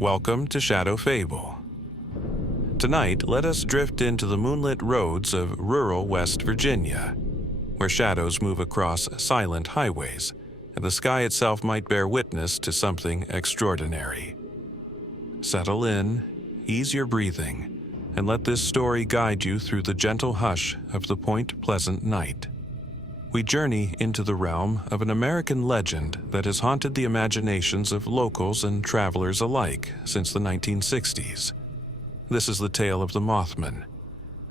Welcome to Shadow Fable. Tonight, let us drift into the moonlit roads of rural West Virginia, where shadows move across silent highways, and the sky itself might bear witness to something extraordinary. Settle in, ease your breathing, and let this story guide you through the gentle hush of the Point Pleasant night. We journey into the realm of an American legend that has haunted the imaginations of locals and travelers alike since the 1960s. This is the tale of the Mothman,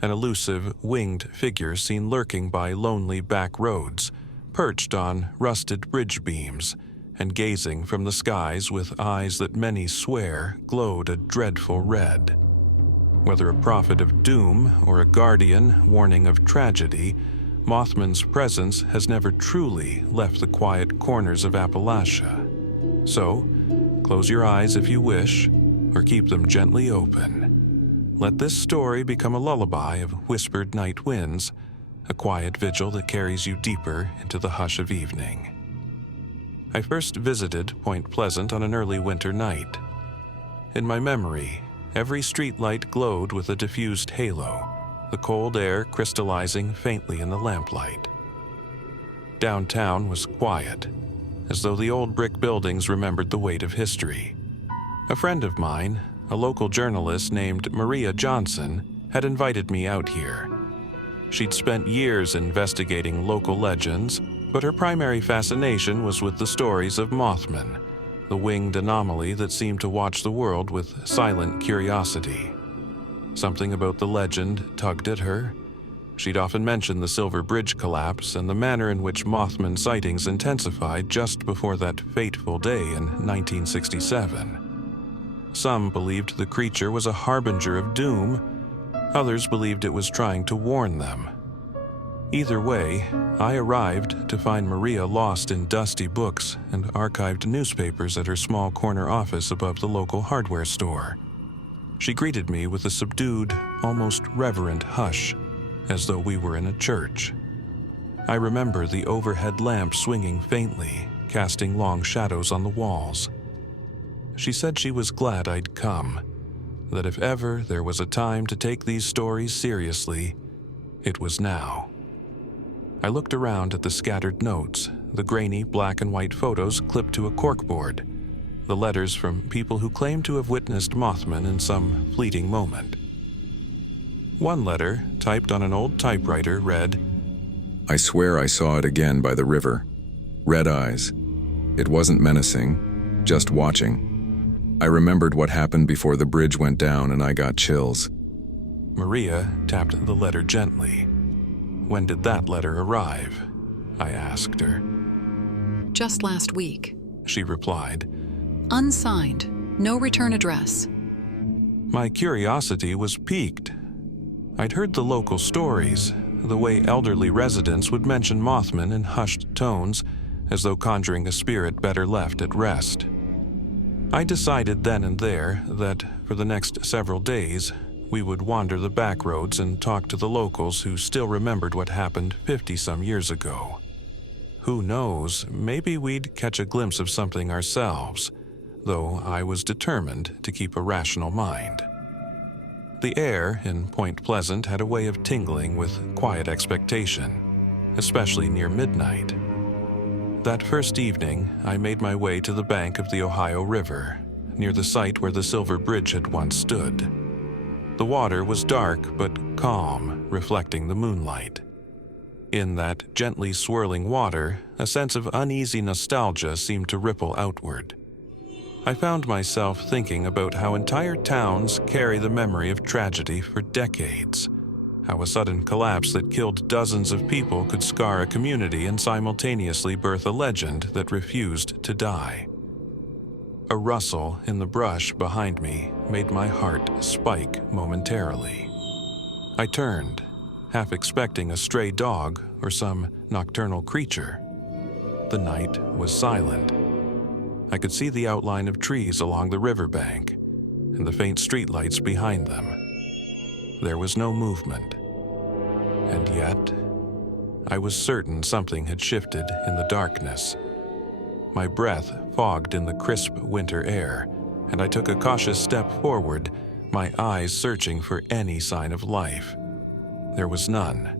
an elusive, winged figure seen lurking by lonely back roads, perched on rusted bridge beams, and gazing from the skies with eyes that many swear glowed a dreadful red. Whether a prophet of doom or a guardian warning of tragedy, Mothman's presence has never truly left the quiet corners of Appalachia. So, close your eyes if you wish, or keep them gently open. Let this story become a lullaby of whispered night winds, a quiet vigil that carries you deeper into the hush of evening. I first visited Point Pleasant on an early winter night. In my memory, every streetlight glowed with a diffused halo, the cold air crystallizing faintly in the lamplight. Downtown was quiet, as though the old brick buildings remembered the weight of history. A friend of mine, a local journalist named Maria Johnson, had invited me out here. She'd spent years investigating local legends, but her primary fascination was with the stories of Mothman, the winged anomaly that seemed to watch the world with silent curiosity. Something about the legend tugged at her. She'd often mentioned the Silver Bridge collapse and the manner in which Mothman sightings intensified just before that fateful day in 1967. Some believed the creature was a harbinger of doom. Others believed it was trying to warn them. Either way, I arrived to find Maria lost in dusty books and archived newspapers at her small corner office above the local hardware store. She greeted me with a subdued, almost reverent hush, as though we were in a church. I remember the overhead lamp swinging faintly, casting long shadows on the walls. She said she was glad I'd come, that if ever there was a time to take these stories seriously, it was now. I looked around at the scattered notes, the grainy black and white photos clipped to a corkboard, the letters from people who claimed to have witnessed Mothman in some fleeting moment. One letter, typed on an old typewriter, read, "I swear I saw it again by the river. Red eyes. It wasn't menacing, just watching. I remembered what happened before the bridge went down and I got chills." Maria tapped the letter gently. "When did that letter arrive?" I asked her. "Just last week," she replied. "Unsigned, no return address." My curiosity was piqued. I'd heard the local stories, the way elderly residents would mention Mothman in hushed tones, as though conjuring a spirit better left at rest. I decided then and there that for the next several days, we would wander the back roads and talk to the locals who still remembered what happened 50-some years ago. Who knows, maybe we'd catch a glimpse of something ourselves, though I was determined to keep a rational mind. The air in Point Pleasant had a way of tingling with quiet expectation, especially near midnight. That first evening, I made my way to the bank of the Ohio River, near the site where the Silver Bridge had once stood. The water was dark but calm, reflecting the moonlight. In that gently swirling water, a sense of uneasy nostalgia seemed to ripple outward. I found myself thinking about how entire towns carry the memory of tragedy for decades, how a sudden collapse that killed dozens of people could scar a community and simultaneously birth a legend that refused to die. A rustle in the brush behind me made my heart spike momentarily. I turned, half expecting a stray dog or some nocturnal creature. The night was silent. I could see the outline of trees along the riverbank and the faint streetlights behind them. There was no movement. And yet, I was certain something had shifted in the darkness. My breath fogged in the crisp winter air, and I took a cautious step forward, my eyes searching for any sign of life. There was none,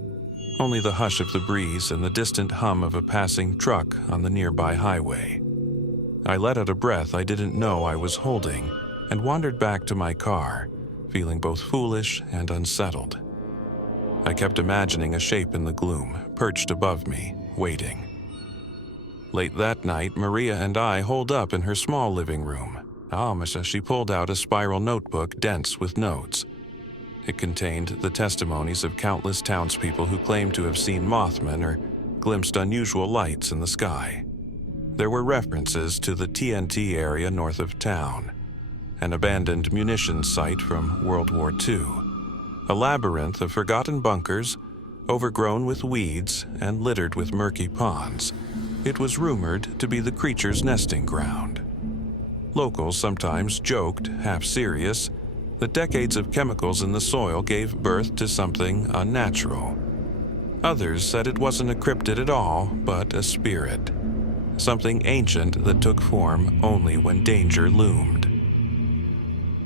only the hush of the breeze and the distant hum of a passing truck on the nearby highway. I let out a breath I didn't know I was holding and wandered back to my car, feeling both foolish and unsettled. I kept imagining a shape in the gloom, perched above me, waiting. Late that night, Maria and I holed up in her small living room. She pulled out a spiral notebook dense with notes. It contained the testimonies of countless townspeople who claimed to have seen Mothman or glimpsed unusual lights in the sky. There were references to the TNT area north of town, an abandoned munitions site from World War II, a labyrinth of forgotten bunkers, overgrown with weeds and littered with murky ponds. It was rumored to be the creature's nesting ground. Locals sometimes joked, half serious, that decades of chemicals in the soil gave birth to something unnatural. Others said it wasn't a cryptid at all, but a spirit, something ancient that took form only when danger loomed.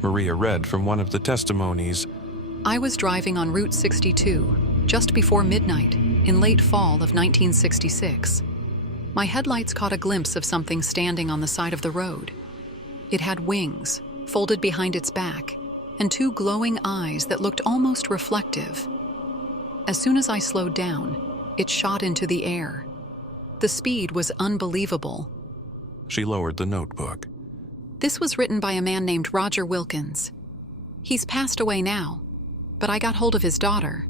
Maria read from one of the testimonies. I was driving on Route 62, just before midnight, in late fall of 1966. My headlights caught a glimpse of something standing on the side of the road. It had wings, folded behind its back, and two glowing eyes that looked almost reflective. As soon as I slowed down, it shot into the air. The speed was unbelievable. She lowered the notebook. This was written by a man named Roger Wilkins. He's passed away now, but I got hold of his daughter.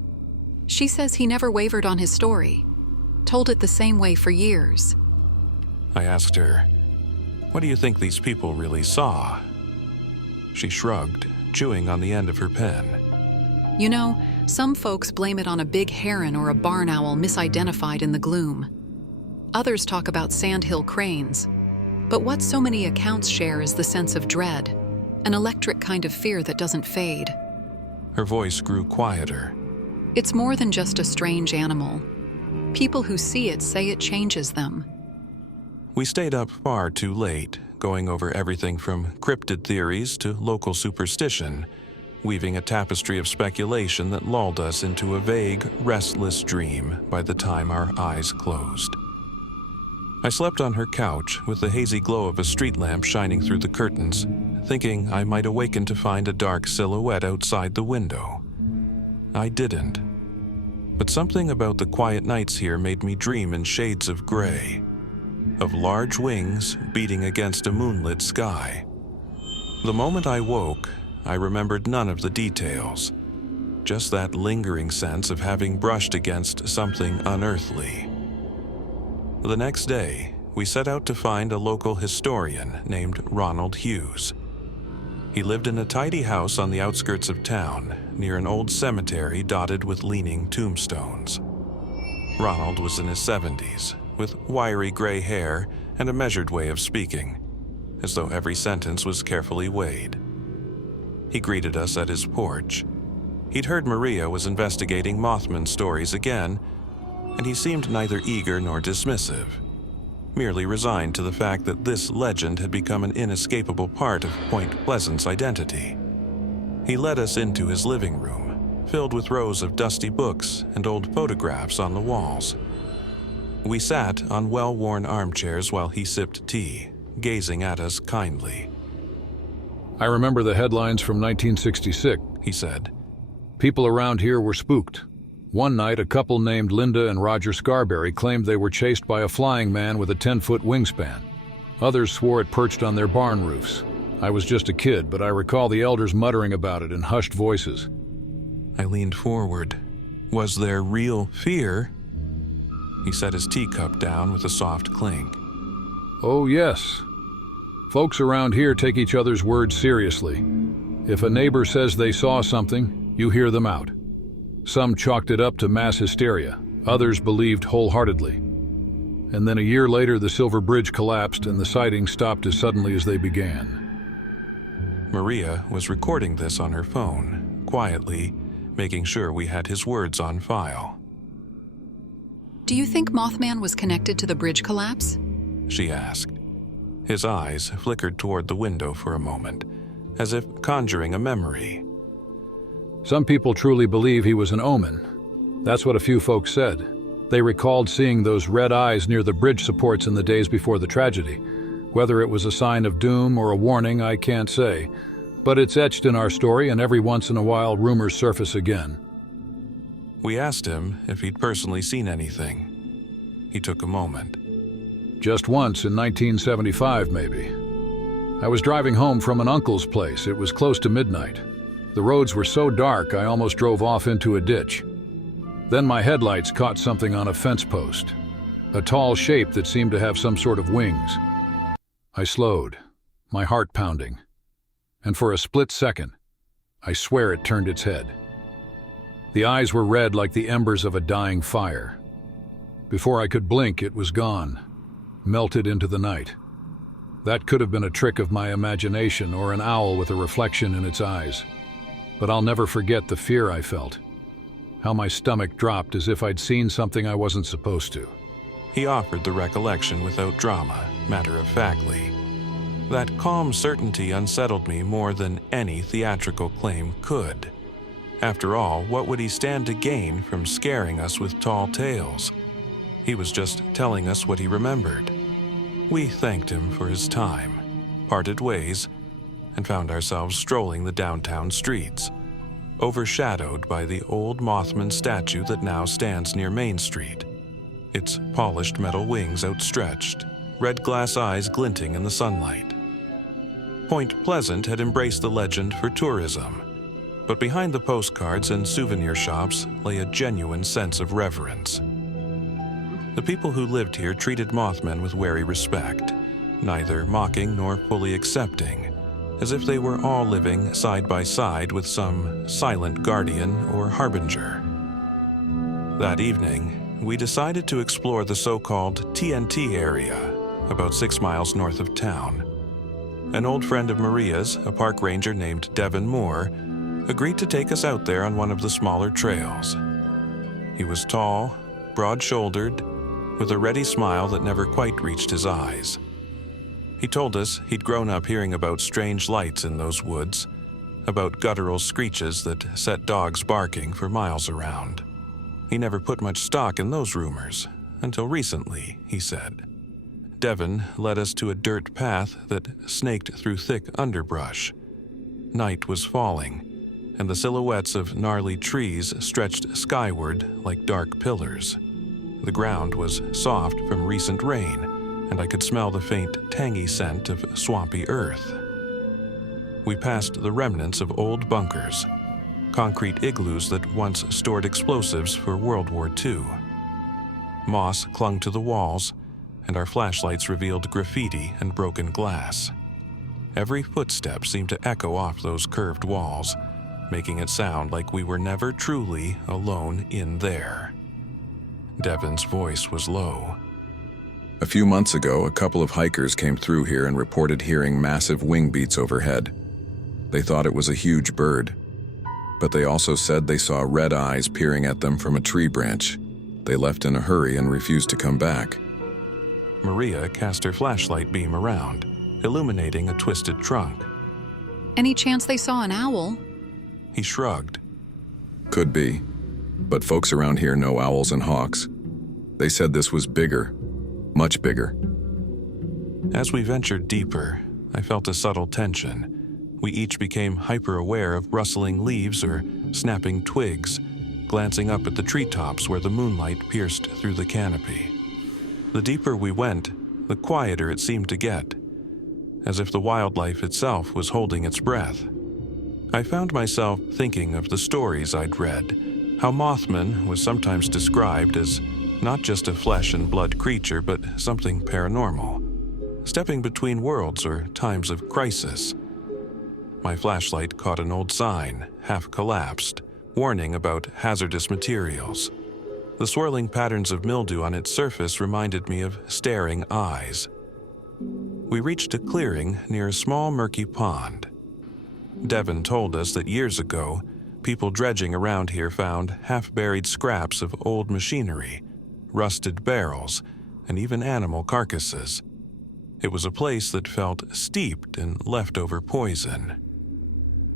She says he never wavered on his story, told it the same way for years. I asked her, "What do you think these people really saw?" She shrugged, chewing on the end of her pen. You know, some folks blame it on a big heron or a barn owl misidentified in the gloom. Others talk about sandhill cranes. But what so many accounts share is the sense of dread, an electric kind of fear that doesn't fade. Her voice grew quieter. It's more than just a strange animal. People who see it say it changes them. We stayed up far too late, going over everything from cryptid theories to local superstition, weaving a tapestry of speculation that lulled us into a vague, restless dream by the time our eyes closed. I slept on her couch with the hazy glow of a street lamp shining through the curtains, thinking I might awaken to find a dark silhouette outside the window. I didn't. But something about the quiet nights here made me dream in shades of gray, of large wings beating against a moonlit sky. The moment I woke, I remembered none of the details, just that lingering sense of having brushed against something unearthly. The next day, we set out to find a local historian named Ronald Hughes. He lived in a tidy house on the outskirts of town, near an old cemetery dotted with leaning tombstones. Ronald was in his 70s, with wiry gray hair and a measured way of speaking, as though every sentence was carefully weighed. He greeted us at his porch. He'd heard Maria was investigating Mothman stories again, and he seemed neither eager nor dismissive, merely resigned to the fact that this legend had become an inescapable part of Point Pleasant's identity. He led us into his living room, filled with rows of dusty books and old photographs on the walls. We sat on well-worn armchairs while he sipped tea, gazing at us kindly. I remember the headlines from 1966, he said. People around here were spooked. One night, a couple named Linda and Roger Scarberry claimed they were chased by a flying man with a 10-foot wingspan. Others swore it perched on their barn roofs. I was just a kid, but I recall the elders muttering about it in hushed voices. I leaned forward. Was there real fear? He set his teacup down with a soft clink. Oh, yes. Folks around here take each other's words seriously. If a neighbor says they saw something, you hear them out. Some chalked it up to mass hysteria. Others believed wholeheartedly. And then a year later, the Silver Bridge collapsed and the sightings stopped as suddenly as they began. Maria was recording this on her phone, quietly, making sure we had his words on file. Do you think Mothman was connected to the bridge collapse? She asked. His eyes flickered toward the window for a moment, as if conjuring a memory. Some people truly believe he was an omen. That's what a few folks said. They recalled seeing those red eyes near the bridge supports in the days before the tragedy. Whether it was a sign of doom or a warning, I can't say. But it's etched in our story, and every once in a while rumors surface again. We asked him if he'd personally seen anything. He took a moment. Just once in 1975, maybe. I was driving home from an uncle's place. It was close to midnight. The roads were so dark I almost drove off into a ditch. Then my headlights caught something on a fence post, a tall shape that seemed to have some sort of wings. I slowed, my heart pounding, and for a split second, I swear it turned its head. The eyes were red like the embers of a dying fire. Before I could blink, it was gone, melted into the night. That could have been a trick of my imagination or an owl with a reflection in its eyes. But I'll never forget the fear I felt. How my stomach dropped as if I'd seen something I wasn't supposed to. He offered the recollection without drama, matter-of-factly. That calm certainty unsettled me more than any theatrical claim could. After all, what would he stand to gain from scaring us with tall tales? He was just telling us what he remembered. We thanked him for his time, parted ways, and found ourselves strolling the downtown streets, overshadowed by the old Mothman statue that now stands near Main Street, its polished metal wings outstretched, red glass eyes glinting in the sunlight. Point Pleasant had embraced the legend for tourism, but behind the postcards and souvenir shops lay a genuine sense of reverence. The people who lived here treated Mothmen with wary respect, neither mocking nor fully accepting, as if they were all living side by side with some silent guardian or harbinger. That evening, we decided to explore the so-called TNT area, about 6 miles north of town. An old friend of Maria's, a park ranger named Devin Moore, agreed to take us out there on one of the smaller trails. He was tall, broad-shouldered, with a ready smile that never quite reached his eyes. He told us he'd grown up hearing about strange lights in those woods, about guttural screeches that set dogs barking for miles around. He never put much stock in those rumors, until recently, he said. Devin led us to a dirt path that snaked through thick underbrush. Night was falling, and the silhouettes of gnarly trees stretched skyward like dark pillars. The ground was soft from recent rain, and I could smell the faint, tangy scent of swampy earth. We passed the remnants of old bunkers, concrete igloos that once stored explosives for World War II. Moss clung to the walls, and our flashlights revealed graffiti and broken glass. Every footstep seemed to echo off those curved walls, making it sound like we were never truly alone in there. Devin's voice was low. A few months ago, a couple of hikers came through here and reported hearing massive wing beats overhead. They thought it was a huge bird, but they also said they saw red eyes peering at them from a tree branch. They left in a hurry and refused to come back. Maria cast her flashlight beam around, illuminating a twisted trunk. Any chance they saw an owl? He shrugged. Could be, but folks around here know owls and hawks. They said this was bigger, much bigger. As we ventured deeper, I felt a subtle tension. We each became hyper-aware of rustling leaves or snapping twigs, glancing up at the treetops where the moonlight pierced through the canopy. The deeper we went, the quieter it seemed to get, as if the wildlife itself was holding its breath. I found myself thinking of the stories I'd read, how Mothman was sometimes described as not just a flesh and blood creature, but something paranormal, stepping between worlds or times of crisis. My flashlight caught an old sign, half collapsed, warning about hazardous materials. The swirling patterns of mildew on its surface reminded me of staring eyes. We reached a clearing near a small murky pond. Devin told us that years ago, people dredging around here found half-buried scraps of old machinery, rusted barrels, and even animal carcasses. It was a place that felt steeped in leftover poison.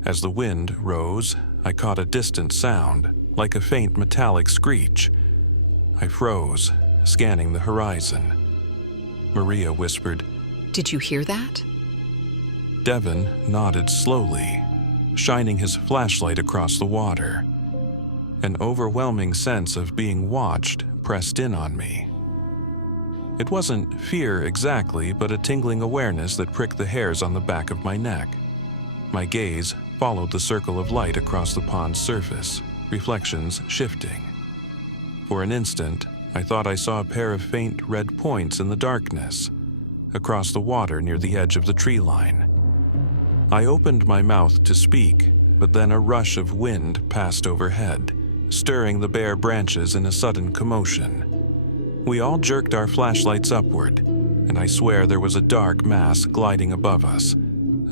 As the wind rose, I caught a distant sound, like a faint metallic screech. I froze, scanning the horizon. Maria whispered, Did you hear that? Devon nodded slowly, shining his flashlight across the water. An overwhelming sense of being watched pressed in on me. It wasn't fear exactly, but a tingling awareness that pricked the hairs on the back of my neck. My gaze followed the circle of light across the pond's surface, reflections shifting. For an instant, I thought I saw a pair of faint red points in the darkness, across the water near the edge of the tree line. I opened my mouth to speak, but then a rush of wind passed overhead, stirring the bare branches in a sudden commotion. We all jerked our flashlights upward, and I swear there was a dark mass gliding above us,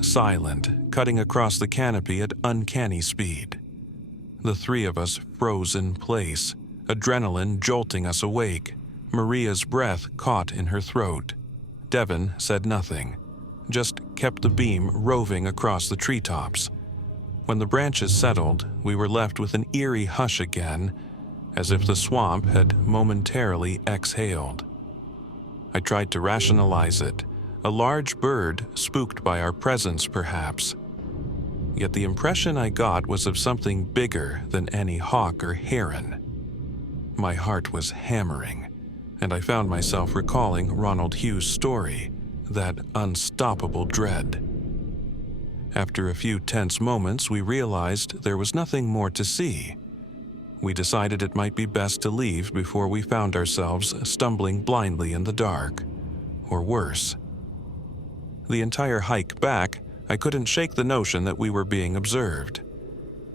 silent, cutting across the canopy at uncanny speed. The three of us froze in place, adrenaline jolting us awake, Maria's breath caught in her throat. Devon said nothing, just kept the beam roving across the treetops. When the branches settled, we were left with an eerie hush again, as if the swamp had momentarily exhaled. I tried to rationalize it, a large bird spooked by our presence perhaps. Yet the impression I got was of something bigger than any hawk or heron. My heart was hammering, and I found myself recalling Ronald Hughes' story, that unstoppable dread. After a few tense moments, we realized there was nothing more to see. We decided it might be best to leave before we found ourselves stumbling blindly in the dark, or worse. The entire hike back, I couldn't shake the notion that we were being observed.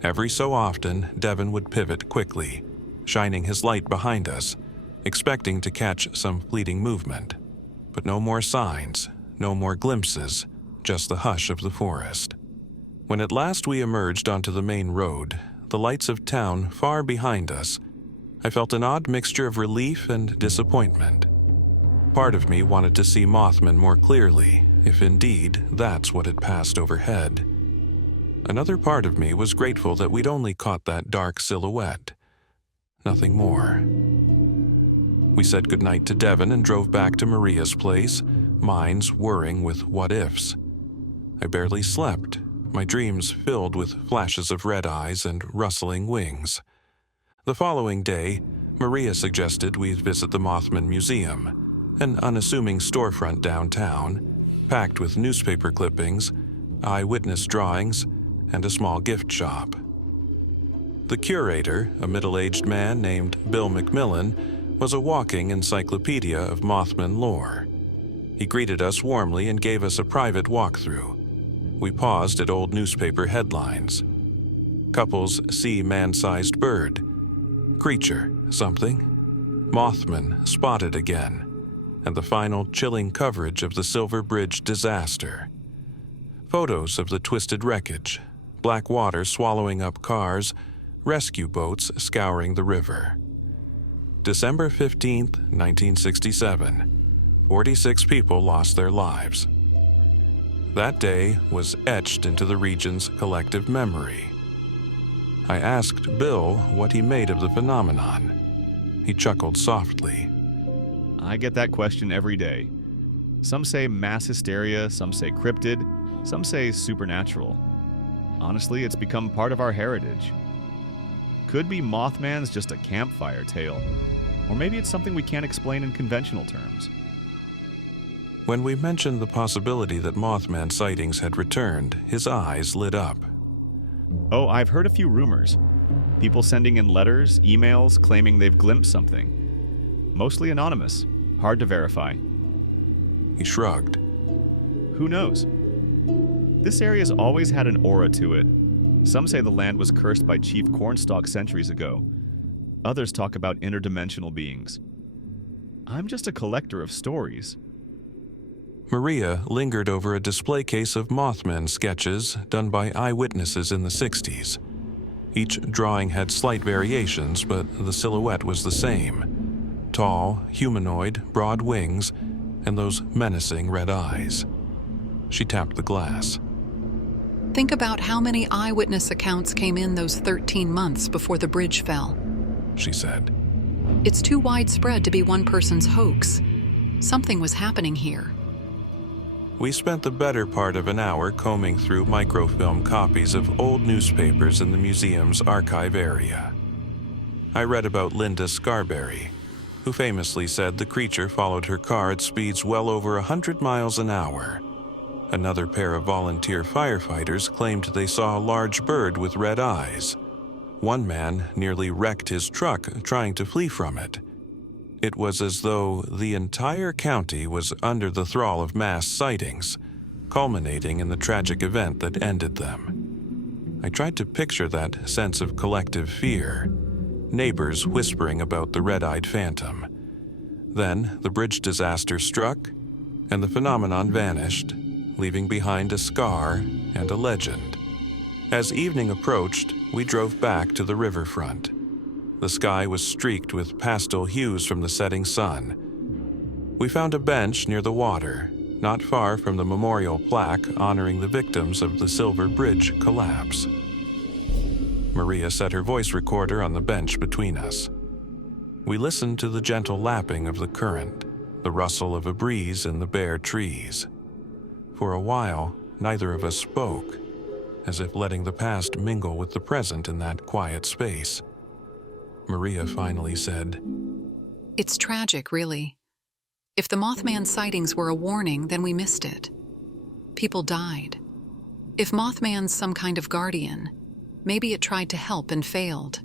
Every so often, Devon would pivot quickly, shining his light behind us, expecting to catch some fleeting movement. But no more signs, no more glimpses, just the hush of the forest. When at last we emerged onto the main road, the lights of town far behind us, I felt an odd mixture of relief and disappointment. Part of me wanted to see Mothman more clearly, if indeed that's what had passed overhead. Another part of me was grateful that we'd only caught that dark silhouette. Nothing more. We said goodnight to Devon and drove back to Maria's place, minds whirring with what-ifs. I barely slept, my dreams filled with flashes of red eyes and rustling wings. The following day, Maria suggested we visit the Mothman Museum, an unassuming storefront downtown, packed with newspaper clippings, eyewitness drawings, and a small gift shop. The curator, a middle-aged man named Bill McMillan, was a walking encyclopedia of Mothman lore. He greeted us warmly and gave us a private walkthrough. We paused at old newspaper headlines. Couples see man-sized bird. Creature, something. Mothman spotted again. And the final chilling coverage of the Silver Bridge disaster. Photos of the twisted wreckage, black water swallowing up cars, rescue boats scouring the river. December 15th, 1967. 46 people lost their lives. That day was etched into the region's collective memory. I asked Bill what he made of the phenomenon. He chuckled softly. I get that question every day. Some say mass hysteria, some say cryptid, some say supernatural. Honestly, it's become part of our heritage. Could be Mothman's just a campfire tale, or maybe it's something we can't explain in conventional terms. When we mentioned the possibility that Mothman sightings had returned, his eyes lit up. Oh, I've heard a few rumors. People sending in letters, emails, claiming they've glimpsed something. Mostly anonymous, hard to verify. He shrugged. Who knows? This area's always had an aura to it. Some say the land was cursed by Chief Cornstalk centuries ago. Others talk about interdimensional beings. I'm just a collector of stories. Maria lingered over a display case of Mothman sketches done by eyewitnesses in the 60s. Each drawing had slight variations, but the silhouette was the same. Tall, humanoid, broad wings, and those menacing red eyes. She tapped the glass. Think about how many eyewitness accounts came in those 13 months before the bridge fell, she said. It's too widespread to be one person's hoax. Something was happening here. We spent the better part of an hour combing through microfilm copies of old newspapers in the museum's archive area. I read about Linda Scarberry, who famously said the creature followed her car at speeds well over 100 miles an hour. Another pair of volunteer firefighters claimed they saw a large bird with red eyes. One man nearly wrecked his truck trying to flee from it. It was as though the entire county was under the thrall of mass sightings, culminating in the tragic event that ended them. I tried to picture that sense of collective fear, neighbors whispering about the red-eyed phantom. Then the bridge disaster struck, and the phenomenon vanished, leaving behind a scar and a legend. As evening approached, we drove back to the riverfront. The sky was streaked with pastel hues from the setting sun. We found a bench near the water, not far from the memorial plaque honoring the victims of the Silver Bridge collapse. Maria set her voice recorder on the bench between us. We listened to the gentle lapping of the current, the rustle of a breeze in the bare trees. For a while, neither of us spoke, as if letting the past mingle with the present in that quiet space. Maria finally said, It's tragic, really. If the Mothman sightings were a warning, then we missed it. People died. If Mothman's some kind of guardian, maybe it tried to help and failed.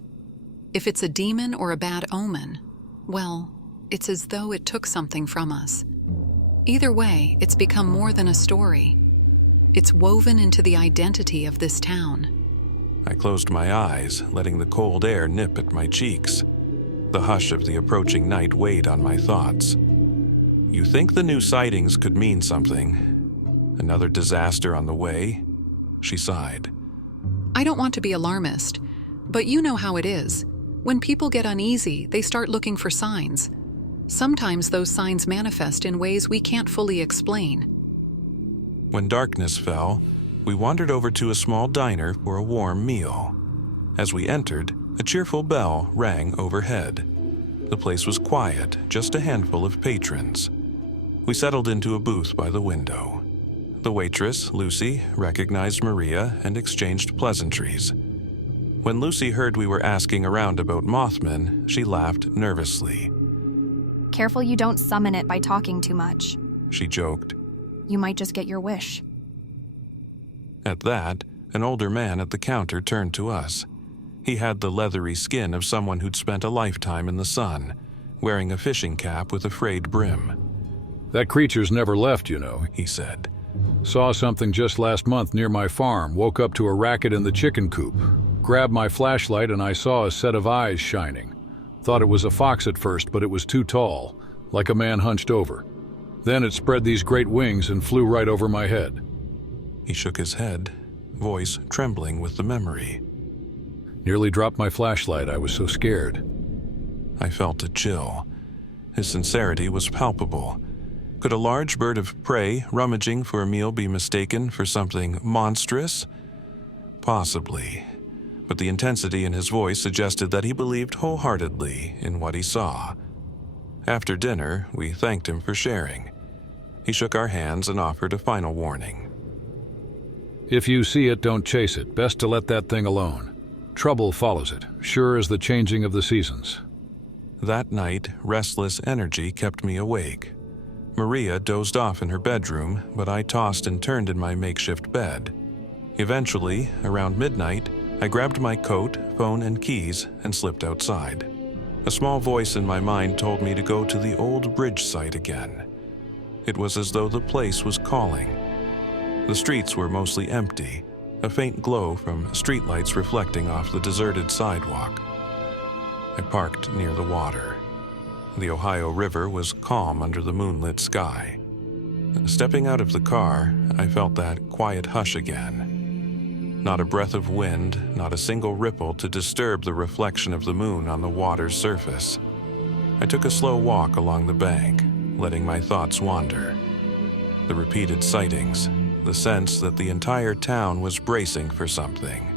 If it's a demon or a bad omen, well, it's as though it took something from us. Either way, it's become more than a story. It's woven into the identity of this town. I closed my eyes, letting the cold air nip at my cheeks. The hush of the approaching night weighed on my thoughts. You think the new sightings could mean something? Another disaster on the way? She sighed. I don't want to be alarmist, but you know how it is. When people get uneasy, they start looking for signs. Sometimes those signs manifest in ways we can't fully explain. When darkness fell, we wandered over to a small diner for a warm meal. As we entered, a cheerful bell rang overhead. The place was quiet, just a handful of patrons. We settled into a booth by the window. The waitress, Lucy, recognized Maria and exchanged pleasantries. When Lucy heard we were asking around about Mothman, she laughed nervously. Careful you don't summon it by talking too much. She joked. You might just get your wish. At that, an older man at the counter turned to us. He had the leathery skin of someone who'd spent a lifetime in the sun, wearing a fishing cap with a frayed brim. That creature's never left, you know, He said. Saw something just last month near my farm, woke up to a racket in the chicken coop. Grabbed my flashlight and I saw a set of eyes shining. Thought it was a fox at first, but it was too tall, like a man hunched over. Then it spread these great wings and flew right over my head. He shook his head, voice trembling with the memory. Nearly dropped my flashlight, I was so scared. I felt a chill. His sincerity was palpable. Could a large bird of prey rummaging for a meal be mistaken for something monstrous? Possibly. But the intensity in his voice suggested that he believed wholeheartedly in what he saw. After dinner, we thanked him for sharing. He shook our hands and offered a final warning. If you see it, don't chase it. Best to let that thing alone. Trouble follows it, sure as the changing of the seasons. That night, restless energy kept me awake. Maria dozed off in her bedroom, but I tossed and turned in my makeshift bed. Eventually, around midnight, I grabbed my coat, phone, and keys and slipped outside. A small voice in my mind told me to go to the old bridge site again. It was as though the place was calling. The streets were mostly empty, a faint glow from streetlights reflecting off the deserted sidewalk. I parked near the water. The Ohio River was calm under the moonlit sky. Stepping out of the car, I felt that quiet hush again. Not a breath of wind, not a single ripple to disturb the reflection of the moon on the water's surface. I took a slow walk along the bank, letting my thoughts wander. The repeated sightings, the sense that the entire town was bracing for something.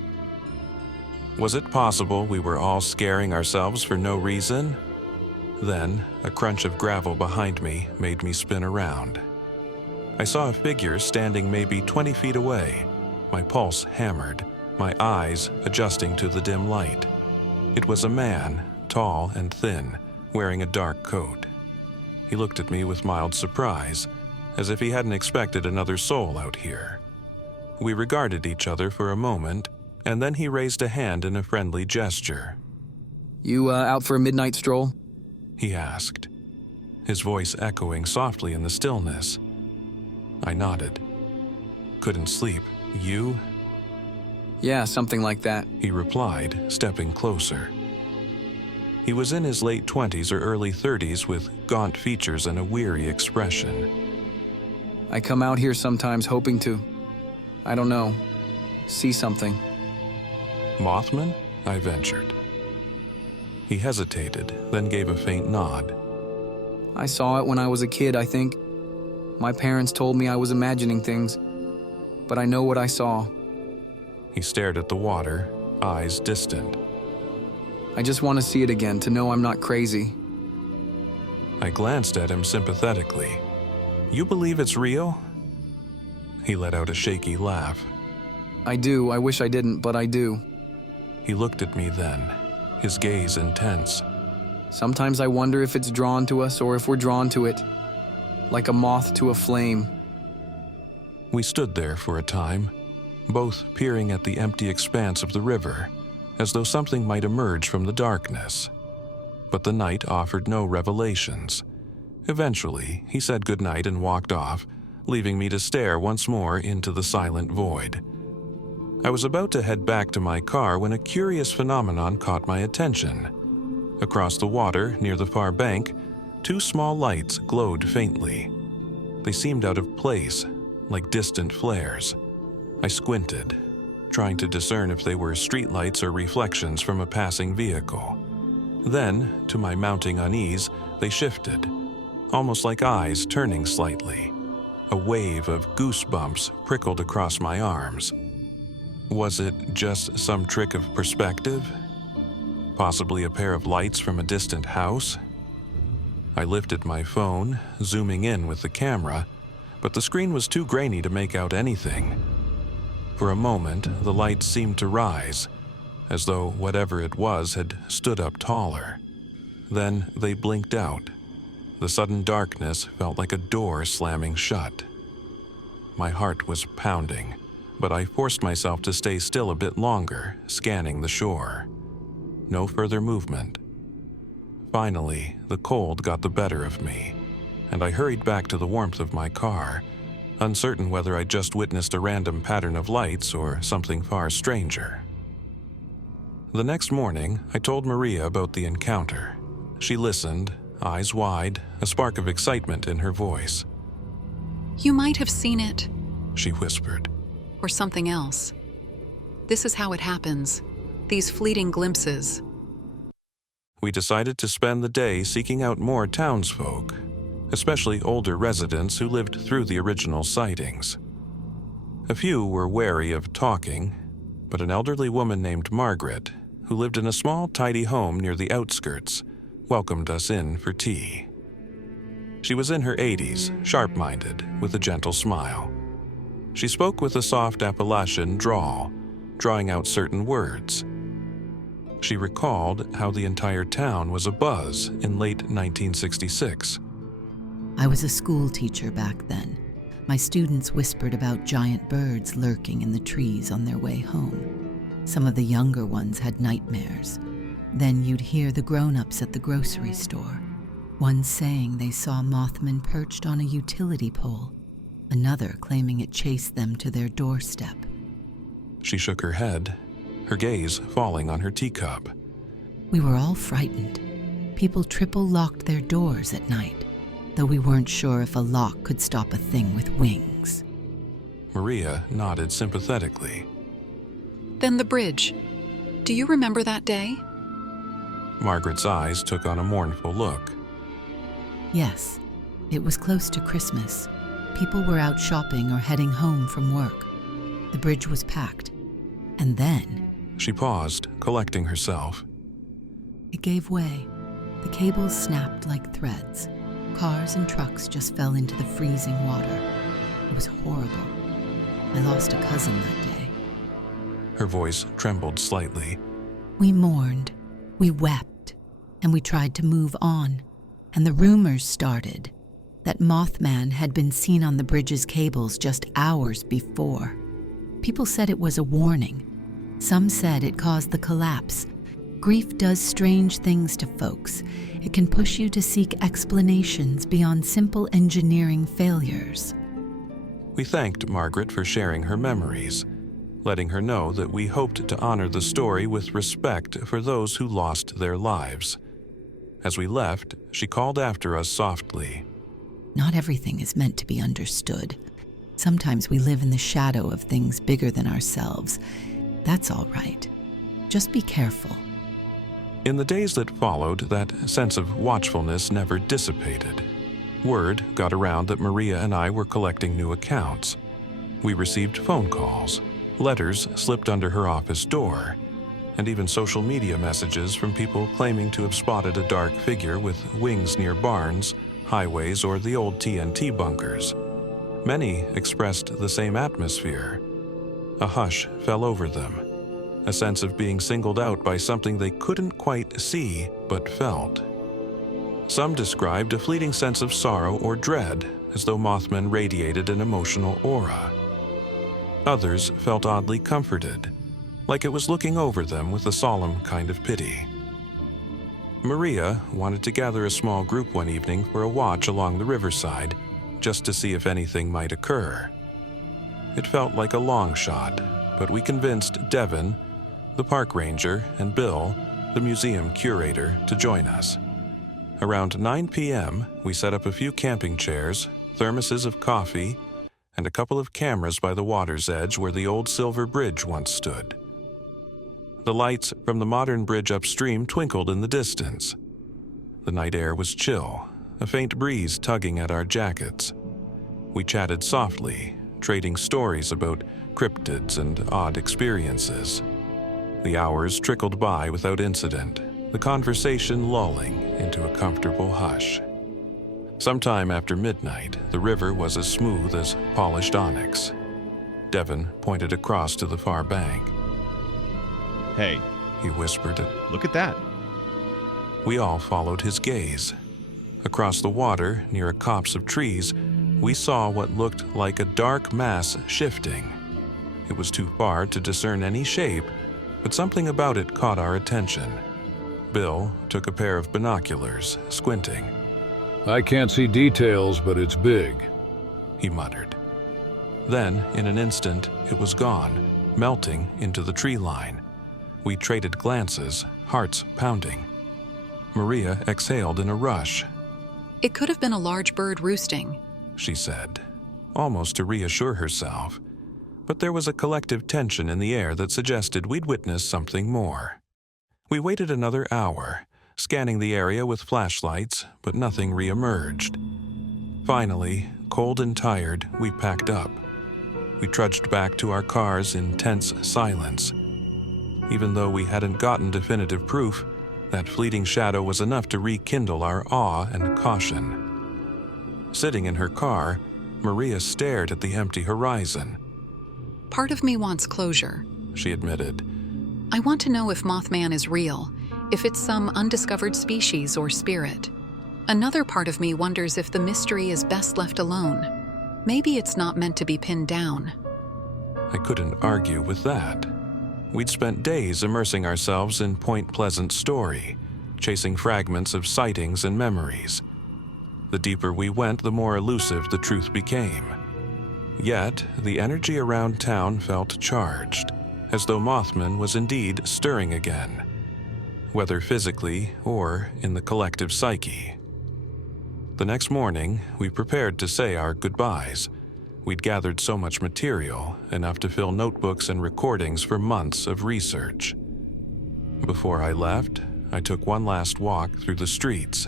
Was it possible we were all scaring ourselves for no reason? Then, a crunch of gravel behind me made me spin around. I saw a figure standing maybe 20 feet away, my pulse hammered, my eyes adjusting to the dim light. It was a man, tall and thin, wearing a dark coat. He looked at me with mild surprise, as if he hadn't expected another soul out here. We regarded each other for a moment, and then he raised a hand in a friendly gesture. You out for a midnight stroll? He asked, his voice echoing softly in the stillness. I nodded. Couldn't sleep. You? Yeah, something like that. He replied, stepping closer. He was in his late 20s or early 30s with gaunt features and a weary expression. I come out here sometimes hoping to, I don't know, see something. Mothman? I ventured. He hesitated, then gave a faint nod. I saw it when I was a kid, I think. My parents told me I was imagining things, but I know what I saw. He stared at the water, eyes distant. I just want to see it again, to know I'm not crazy. I glanced at him sympathetically. You believe it's real? He let out a shaky laugh. I do, I wish I didn't, but I do. He looked at me then, his gaze intense. Sometimes I wonder if it's drawn to us or if we're drawn to it, like a moth to a flame. We stood there for a time, both peering at the empty expanse of the river, as though something might emerge from the darkness. But the night offered no revelations. Eventually, he said goodnight and walked off, leaving me to stare once more into the silent void. I was about to head back to my car when a curious phenomenon caught my attention. Across the water, near the far bank, two small lights glowed faintly. They seemed out of place, like distant flares. I squinted, trying to discern if they were streetlights or reflections from a passing vehicle. Then, to my mounting unease, they shifted, almost like eyes turning slightly. A wave of goosebumps prickled across my arms. Was it just some trick of perspective? Possibly a pair of lights from a distant house? I lifted my phone, zooming in with the camera, but the screen was too grainy to make out anything. For a moment, the lights seemed to rise, as though whatever it was had stood up taller. Then they blinked out. The sudden darkness felt like a door slamming shut. My heart was pounding, but I forced myself to stay still a bit longer, scanning the shore. No further movement. Finally, the cold got the better of me, and I hurried back to the warmth of my car, uncertain whether I'd just witnessed a random pattern of lights or something far stranger. The next morning, I told Maria about the encounter. She listened, eyes wide, a spark of excitement in her voice. You might have seen it. She whispered. Or something else. This is how it happens. These fleeting glimpses. We decided to spend the day seeking out more townsfolk, especially older residents who lived through the original sightings. A few were wary of talking, but an elderly woman named Margaret, who lived in a small, tidy home near the outskirts, welcomed us in for tea. She was in her 80s, sharp-minded, with a gentle smile. She spoke with a soft Appalachian drawl, drawing out certain words. She recalled how the entire town was abuzz in late 1966. I was a school teacher back then. My students whispered about giant birds lurking in the trees on their way home. Some of the younger ones had nightmares. Then you'd hear the grown-ups at the grocery store. One saying they saw Mothman perched on a utility pole, another claiming it chased them to their doorstep. She shook her head, her gaze falling on her teacup. We were all frightened. People triple-locked their doors at night, though we weren't sure if a lock could stop a thing with wings. Maria nodded sympathetically. Then the bridge. Do you remember that day? Margaret's eyes took on a mournful look. Yes, it was close to Christmas. People were out shopping or heading home from work. The bridge was packed. And then... She paused, collecting herself. It gave way. The cables snapped like threads. Cars and trucks just fell into the freezing water. It was horrible. I lost a cousin that day. Her voice trembled slightly. We mourned, we wept, and we tried to move on. And the rumors started that Mothman had been seen on the bridge's cables just hours before. People said it was a warning. Some said it caused the collapse. Grief does strange things to folks. It can push you to seek explanations beyond simple engineering failures. We thanked Margaret for sharing her memories, letting her know that we hoped to honor the story with respect for those who lost their lives. As we left, she called after us softly. Not everything is meant to be understood. Sometimes we live in the shadow of things bigger than ourselves. That's all right. Just be careful. In the days that followed, that sense of watchfulness never dissipated. Word got around that Maria and I were collecting new accounts. We received phone calls, letters slipped under her office door, and even social media messages from people claiming to have spotted a dark figure with wings near barns, highways, or the old TNT bunkers. Many expressed the same atmosphere. A hush fell over them, a sense of being singled out by something they couldn't quite see but felt. Some described a fleeting sense of sorrow or dread, as though Mothman radiated an emotional aura. Others felt oddly comforted, like it was looking over them with a solemn kind of pity. Maria wanted to gather a small group one evening for a watch along the riverside, just to see if anything might occur. It felt like a long shot, but we convinced Devin, the park ranger, and Bill, the museum curator, to join us. Around 9 p.m., we set up a few camping chairs, thermoses of coffee, and a couple of cameras by the water's edge where the old silver bridge once stood. The lights from the modern bridge upstream twinkled in the distance. The night air was chill, a faint breeze tugging at our jackets. We chatted softly, trading stories about cryptids and odd experiences. The hours trickled by without incident, the conversation lulling into a comfortable hush. Sometime after midnight, the river was as smooth as polished onyx. Devin pointed across to the far bank. Hey, He whispered. look at that. We all followed his gaze. Across the water, near a copse of trees, we saw what looked like a dark mass shifting. It was too far to discern any shape, but something about it caught our attention. Bill took a pair of binoculars, squinting. I can't see details, but it's big. He muttered. Then, in an instant, it was gone, melting into the tree line. We traded glances, hearts pounding. Maria exhaled in a rush. It could have been a large bird roosting, She said, almost to reassure herself. But there was a collective tension in the air that suggested we'd witnessed something more. We waited another hour, scanning the area with flashlights, but nothing re-emerged. Finally, cold and tired, we packed up. We trudged back to our cars in tense silence. Even though we hadn't gotten definitive proof, that fleeting shadow was enough to rekindle our awe and caution. Sitting in her car, Maria stared at the empty horizon. Part of me wants closure. She admitted. I want to know if Mothman is real, if it's some undiscovered species or spirit. Another part of me wonders if the mystery is best left alone. Maybe it's not meant to be pinned down. I couldn't argue with that. We'd spent days immersing ourselves in Point Pleasant's story, chasing fragments of sightings and memories. The deeper we went, the more elusive the truth became. Yet, the energy around town felt charged, as though Mothman was indeed stirring again, whether physically or in the collective psyche. The next morning, we prepared to say our goodbyes. We'd gathered so much material, enough to fill notebooks and recordings for months of research. Before I left, I took one last walk through the streets,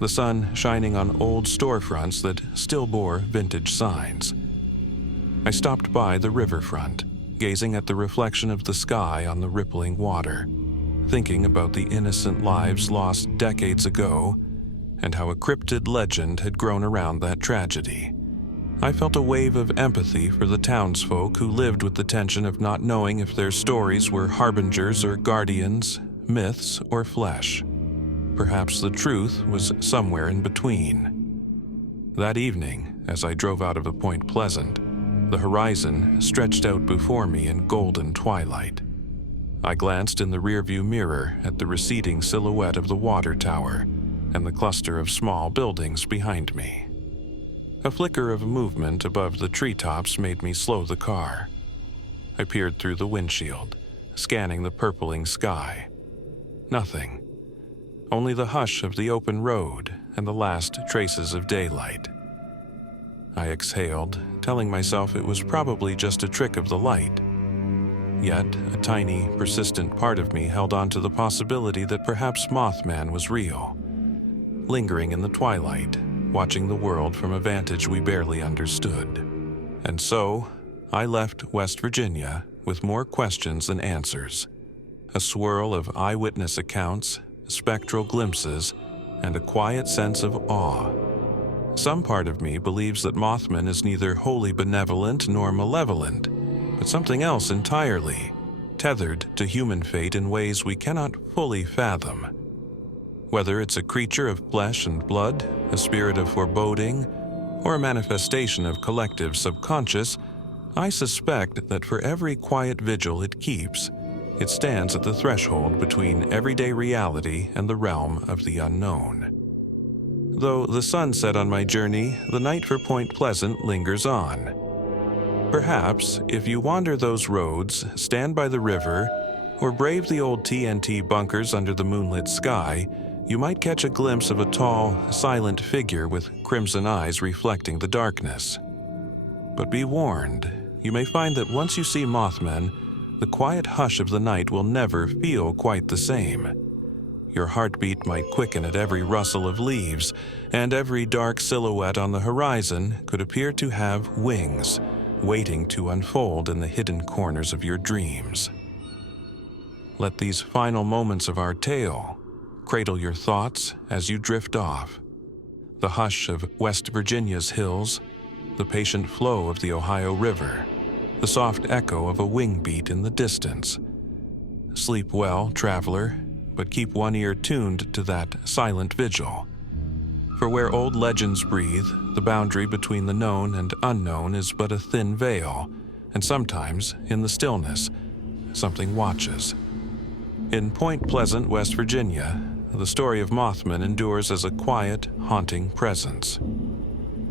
the sun shining on old storefronts that still bore vintage signs. I stopped by the riverfront, gazing at the reflection of the sky on the rippling water, thinking about the innocent lives lost decades ago and how a cryptid legend had grown around that tragedy. I felt a wave of empathy for the townsfolk who lived with the tension of not knowing if their stories were harbingers or guardians, myths or flesh. Perhaps the truth was somewhere in between. That evening, as I drove out of Point Pleasant, the horizon stretched out before me in golden twilight. I glanced in the rearview mirror at the receding silhouette of the water tower and the cluster of small buildings behind me. A flicker of movement above the treetops made me slow the car. I peered through the windshield, scanning the purpling sky. Nothing. Only the hush of the open road and the last traces of daylight. I exhaled, telling myself it was probably just a trick of the light. Yet, a tiny, persistent part of me held on to the possibility that perhaps Mothman was real, lingering in the twilight, watching the world from a vantage we barely understood. And so, I left West Virginia with more questions than answers. A swirl of eyewitness accounts, spectral glimpses, and a quiet sense of awe. Some part of me believes that Mothman is neither wholly benevolent nor malevolent, but something else entirely, tethered to human fate in ways we cannot fully fathom. Whether it's a creature of flesh and blood, a spirit of foreboding, or a manifestation of collective subconscious, I suspect that for every quiet vigil it keeps, it stands at the threshold between everyday reality and the realm of the unknown. Though the sun set on my journey, the night for Point Pleasant lingers on. Perhaps, if you wander those roads, stand by the river, or brave the old TNT bunkers under the moonlit sky, you might catch a glimpse of a tall, silent figure with crimson eyes reflecting the darkness. But be warned, you may find that once you see Mothman, the quiet hush of the night will never feel quite the same. Your heartbeat might quicken at every rustle of leaves, and every dark silhouette on the horizon could appear to have wings, waiting to unfold in the hidden corners of your dreams. Let these final moments of our tale cradle your thoughts as you drift off. The hush of West Virginia's hills, the patient flow of the Ohio River, the soft echo of a wing beat in the distance. Sleep well, traveler, but keep one ear tuned to that silent vigil. For where old legends breathe, the boundary between the known and unknown is but a thin veil, and sometimes, in the stillness, something watches. In Point Pleasant, West Virginia, the story of Mothman endures as a quiet, haunting presence.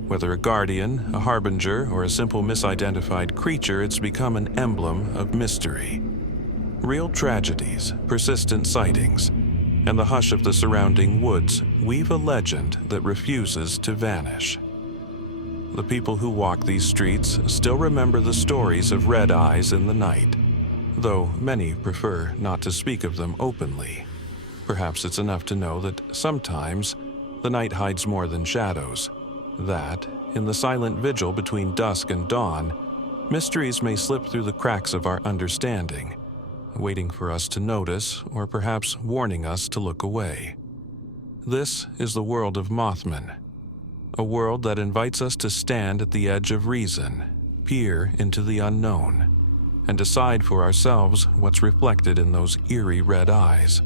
Whether a guardian, a harbinger, or a simple misidentified creature, it's become an emblem of mystery. Real tragedies, persistent sightings, and the hush of the surrounding woods weave a legend that refuses to vanish. The people who walk these streets still remember the stories of red eyes in the night, though many prefer not to speak of them openly. Perhaps it's enough to know that sometimes the night hides more than shadows, that, in the silent vigil between dusk and dawn, mysteries may slip through the cracks of our understanding, waiting for us to notice or perhaps warning us to look away. This is the world of Mothman, a world that invites us to stand at the edge of reason, peer into the unknown, and decide for ourselves what's reflected in those eerie red eyes.